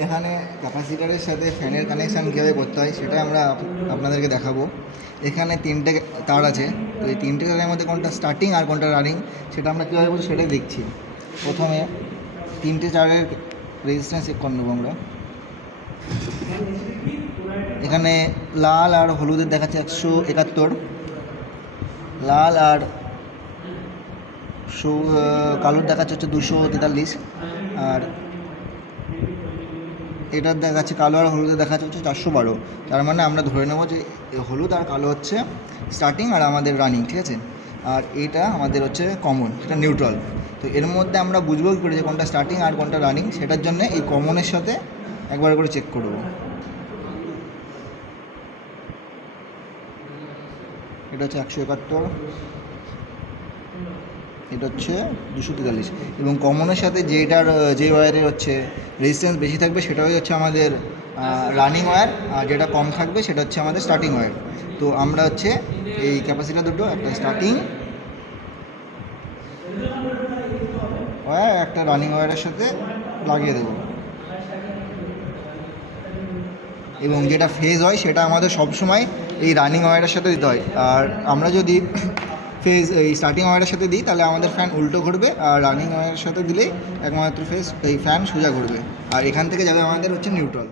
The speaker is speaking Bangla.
এখানে ক্যাপাসিটারের সাথে ফ্যানের কানেকশান কীভাবে করতে হয় সেটা আমরা আপনাদেরকে দেখাবো। এখানে 3টে তার আছে, তো এই 3টে তারের মধ্যে কোনটা স্টার্টিং আর কোনটা রানিং সেটা আমরা কীভাবে বলছি সেটাই দেখছি। প্রথমে 3টে তারের রেজিস্ট্যান্স চেক করে নেবো আমরা। এখানে লাল আর হলুদের দেখাচ্ছে 171, লাল আর কালোর দেখাচ্ছে হচ্ছে 243, আর এটার দেখাচ্ছে কালো আর হলুদের দেখাচ্ছে হচ্ছে 412। তার মানে আমরা ধরে নেবো যে হলুদ আর কালো হচ্ছে স্টার্টিং আর আমাদের রানিং, ঠিক আছে। আর এটা আমাদের হচ্ছে কমন, সেটা নিউট্রাল। তো এর মধ্যে আমরা বুঝবো কী করে যে কোনটা স্টার্টিং আর কোনটা রানিং, সেটার জন্য এই কমনের সাথে একবার করে চেক করবো। এটা হচ্ছে 171, এটা হচ্ছে 243, এবং কমনের সাথে যে ওয়্যারের হচ্ছে রেজিস্ট্যান্স বেশি থাকবে সেটাই হচ্ছে আমাদের রানিং ওয়্যার, আর যেটা কম থাকবে সেটা হচ্ছে আমাদের স্টার্টিং ওয়্যার। তো আমরা হচ্ছে এই ক্যাপাসিটার দুটো, একটা স্টার্টিং ওয়্যার একটা রানিং ওয়্যারের সাথে লাগিয়ে দেবো, এবং যেটা ফেজ হয় সেটা আমাদের সবসময় এই রানিং ওয়্যারের সাথে দিতে হয়। আর আমরা যদি ফেজ এই স্টার্টিং ওয়্যারের সাথে দিই তাহলে আমাদের ফ্যান উল্টো ঘুরবে, আর রানিং ওয়্যারের সাথে দিলেই একমাত্র ফেজ এই ফ্যান সোজা ঘুরবে, আর এখান থেকে যাবে আমাদের হচ্ছে নিউট্রাল।